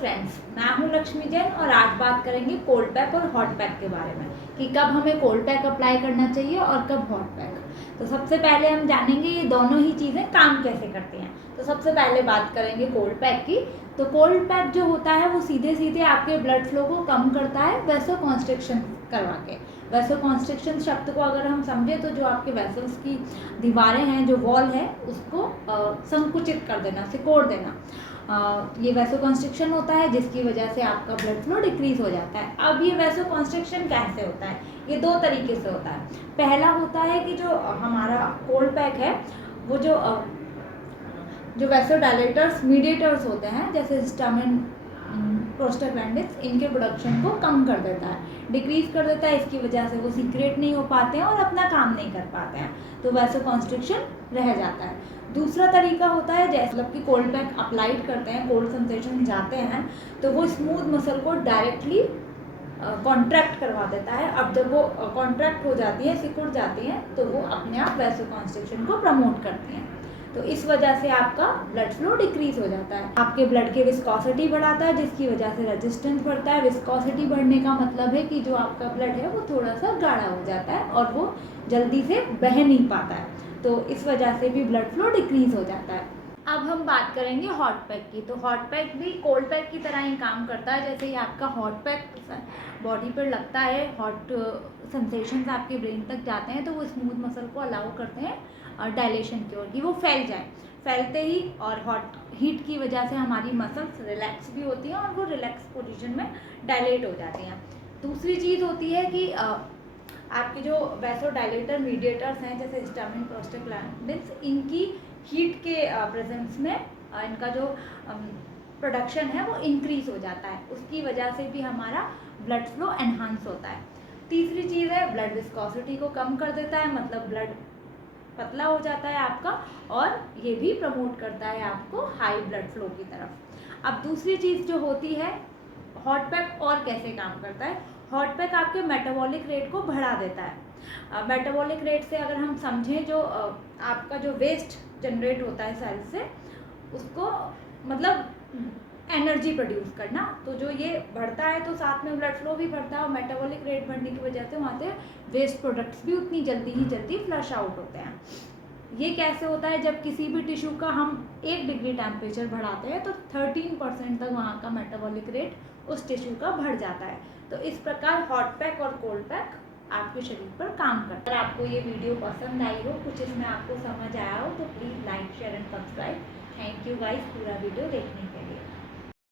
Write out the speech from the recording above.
Friends, मैं हूं लक्ष्मी जैन और आज बात करेंगे कोल्ड पैक और हॉट पैक के बारे में कि कब हमें कोल्ड पैक अप्लाई करना चाहिए और कब हॉट पैक। तो सबसे पहले हम जानेंगे ये दोनों ही चीज़ें काम कैसे करती हैं। तो सबसे पहले बात करेंगे कोल्ड पैक की। तो कोल्ड पैक जो होता है वो सीधे सीधे आपके ब्लड फ्लो को कम करता है वैसोकॉन्स्ट्रिक्शन करवा के। वैसोकॉन्स्ट्रिक्शन शब्द को अगर हम समझें तो जो आपके वेसल्स की दीवारें हैं, जो वॉल है, उसको संकुचित कर देना, सिकोड़ देना। ये वैसोकॉन्स्ट्रिक्शन होता है जिसकी वजह से आपका ब्लड फ्लो डिक्रीज हो जाता है। अब ये वैसोकॉन्स्ट्रिक्शन कैसे होता है? ये दो तरीके से होता है। पहला होता है कि जो हमारा कोल्ड पैक है वो जो वैसोडायलेटर्स मीडिएटर्स होते हैं जैसे हिस्टामिन, प्रोस्टाग्लैंडिन्स, इनके प्रोडक्शन को कम कर देता है, डिक्रीज कर देता है। इसकी वजह से वो सीक्रेट नहीं हो पाते हैं और अपना काम नहीं कर पाते हैं, तो वैसोकॉन्स्ट्रिक्शन रह जाता है। दूसरा तरीका होता है जैसे मतलब कि कोल्ड पैक अप्लाइड करते हैं, कोल्ड सेंसेशन जाते हैं तो वो स्मूथ मसल को डायरेक्टली कॉन्ट्रैक्ट करवा देता है। अब जब वो कॉन्ट्रैक्ट हो जाती है, सिकुड़ जाती हैं, तो वो अपने आप वैसोकॉन्स्ट्रिक्शन को प्रमोट करती हैं। तो इस वजह से आपका ब्लड फ्लो डिक्रीज हो जाता है। आपके ब्लड की विस्कोसिटी बढ़ाता है जिसकी वजह से रेजिस्टेंस बढ़ता है। विस्कोसिटी बढ़ने का मतलब है कि जो आपका ब्लड है वो थोड़ा सा गाढ़ा हो जाता है और वो जल्दी से बह नहीं पाता है, तो इस वजह से भी ब्लड फ्लो डिक्रीज हो जाता है। अब हम बात करेंगे हॉट पैक की। तो हॉट पैक भी कोल्ड पैक की तरह ही काम करता है। जैसे ही आपका हॉट पैक बॉडी पर लगता है, हॉट सेंसेशंस आपके ब्रेन तक जाते हैं, तो वो स्मूथ मसल को अलाउ करते हैं डायलेशन की ओर कि वो फैल जाए। फैलते ही और हॉट हीट की वजह से हमारी मसल्स रिलैक्स भी होती हैं और वो रिलैक्स पोजीशन में डायलेट हो जाती हैं। दूसरी चीज़ होती है कि आपके जो वैसोडायलेटर मीडिएटर्स हैं जैसे हिस्टामिन, प्रोस्टाग्लैंडिन्स, इनकी हीट के प्रेजेंस में इनका जो प्रोडक्शन है वो इंक्रीज हो जाता है। उसकी वजह से भी हमारा ब्लड फ्लो एनहांस होता है। तीसरी चीज़ है ब्लड विस्कोसिटी को कम कर देता है, मतलब ब्लड पतला हो जाता है आपका, और ये भी प्रमोट करता है आपको हाई ब्लड फ्लो की तरफ। अब दूसरी चीज़ जो होती है, हॉट पैक और कैसे काम करता है? हॉट पैक आपके मेटाबॉलिक रेट को बढ़ा देता है। मेटाबॉलिक रेट से अगर हम समझें, जो आपका जो वेस्ट जनरेट होता है सेल से, उसको मतलब एनर्जी प्रोड्यूस करना, तो जो ये बढ़ता है तो साथ में ब्लड फ्लो भी बढ़ता है और मेटाबॉलिक रेट बढ़ने की वजह से वहाँ से वेस्ट प्रोडक्ट्स भी उतनी जल्दी फ्लश आउट होते हैं। ये कैसे होता है? जब किसी भी टिश्यू का हम 1 डिग्री टेम्परेचर बढ़ाते हैं तो 13% तक वहाँ का मेटाबॉलिक रेट उस टिश्यू का बढ़ जाता है। तो इस प्रकार हॉट पैक और कोल्ड पैक आपके शरीर पर काम करता है। अगर आपको ये वीडियो पसंद आई हो, कुछ इसमें आपको समझ आया हो, तो please like, share and subscribe. Thank you guys पूरा वीडियो देखने के लिए।